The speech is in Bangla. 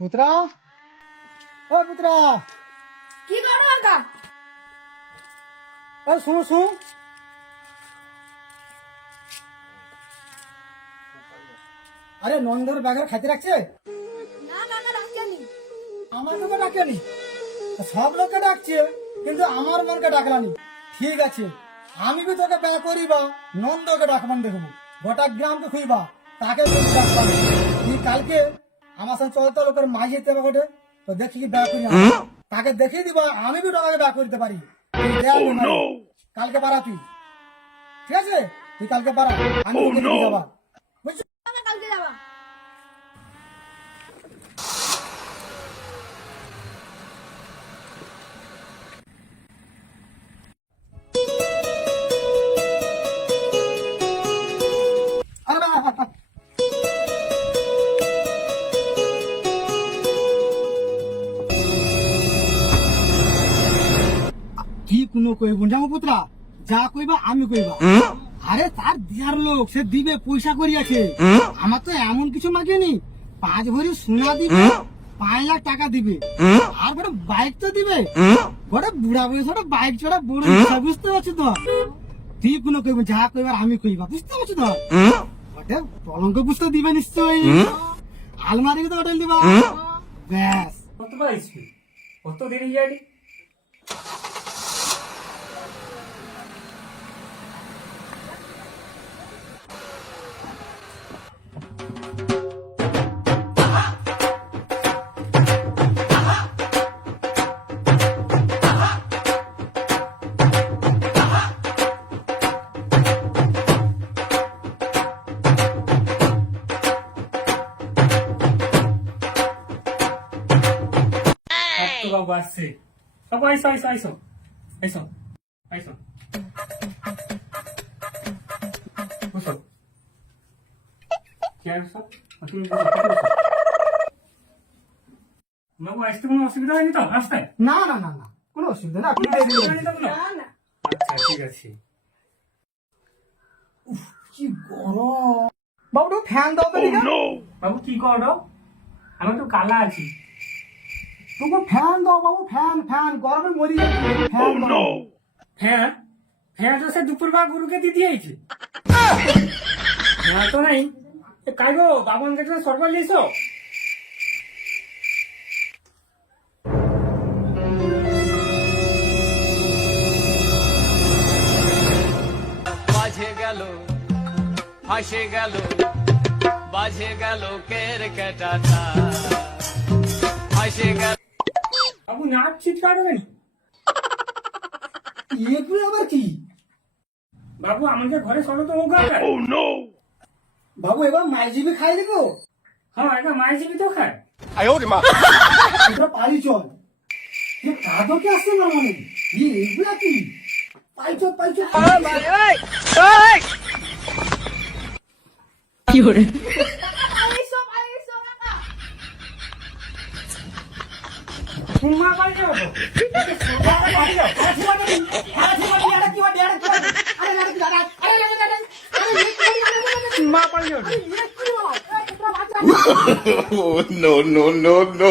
পুত্রা, ও পুত্রা, কি করো কাকা? শুনো শুন। আরে নন্দর বাঘের খাইতে রাখছে। না কাকা ডাকেনি। আমাকে তো ডাকেনি, সব লোককে ডাকছে, কিন্তু আমার মনকে ডাকলানি। ঠিক আছে, আমি বি তোকে ব্যয় করিবা, নন্দকে ডাকবান দেখবো, গোটা গ্রামকে খুঁজবা, তাকে ডাকবান। তুই কালকে আমার সঙ্গে চলতে লোকের মাঝে যেতে হবে গোটে, তো দেখি কি ব্যয় করি আমি। তাকে দেখিয়ে দিবা আমি বি তোকে ব্যয় করতে পারি। তুই দেখ না, কালকে পারা তুই, ঠিক আছে? তুই কালকে পারা, আমি তোকে নিয়ে যাবা, বুঝছিস? কাকা কালকে যাবা। আরে বাবা, কি কোনো কইব না পুত্রা, যা কইবা আমি কইবা। আরে তার দিয়ার লোক, সে দিবে, পয়সা করিয়াছে। আমার তো এমন কিছু মাগেনি, 5 ভরি সোনা দিবে, 5 লাখ টাকা দিবে, আর বড় বাইক তো দিবে। বড় বুড়া বয়স বাইক চড়া বড় ইচ্ছা, বুঝতে পারছো তো? তুই কোনো কইব, যা কইবার আমি কইবা, বুঝতে পারছো তো? ওটা পলঙ্ক পুস্তক দিবে নিশ্চয়ই, আলমারি তো হোটেল দিবা, ব্যাস। কত পাইছি কত দিন যাই বাবু আসছে সব আইসো আইসো আইসো আইসো আইসো বসো কি আইসো তুমি বসো বাবু আসতে কোনো অসুবিধা হয়নি তো আসতে? না না না না, কোনো অসুবিধা না, আপনি দিয়ে দিবেন। না না আচ্ছা ঠিক আছে। কি গরম বাবু, ফ্যান দাও তো দিকে। বাবু কি করো? আমি তো কালা আছি। তোকে ফ্যান দাও বাবু, ফ্যান ফ্যান, গরমে মরি যাচ্ছে, ফ্যান দাও। হ্যাঁ হ্যাঁ তো সে দুপুরবেলা গরুকে দিয়ে দিয়েছে। হ্যাঁ তো নাই কাই গো বাবন গেছে সরকার লিয়েছো? বাজে গেল ফাঁসে গেল বাজে গেল কেরকেটাটা ফাঁসে গেল। বাবু নাচ ছিট কাটবেন? এগুলো আবার কি বাবু আমাদের ঘরে সরো তো হোক। বাবু, এবার মাইজিবি খাই দেবো। হ্যাঁ এটা মায়ের জিবি তো খায়। এটা পারি চল, কাদকে আসছে না মানে এগুলা কি পাইচ পাইচ। আইসো আইসো কাকা। সুমা পাই যাবো মা পাই যাবো। Oh, no, no, no, no.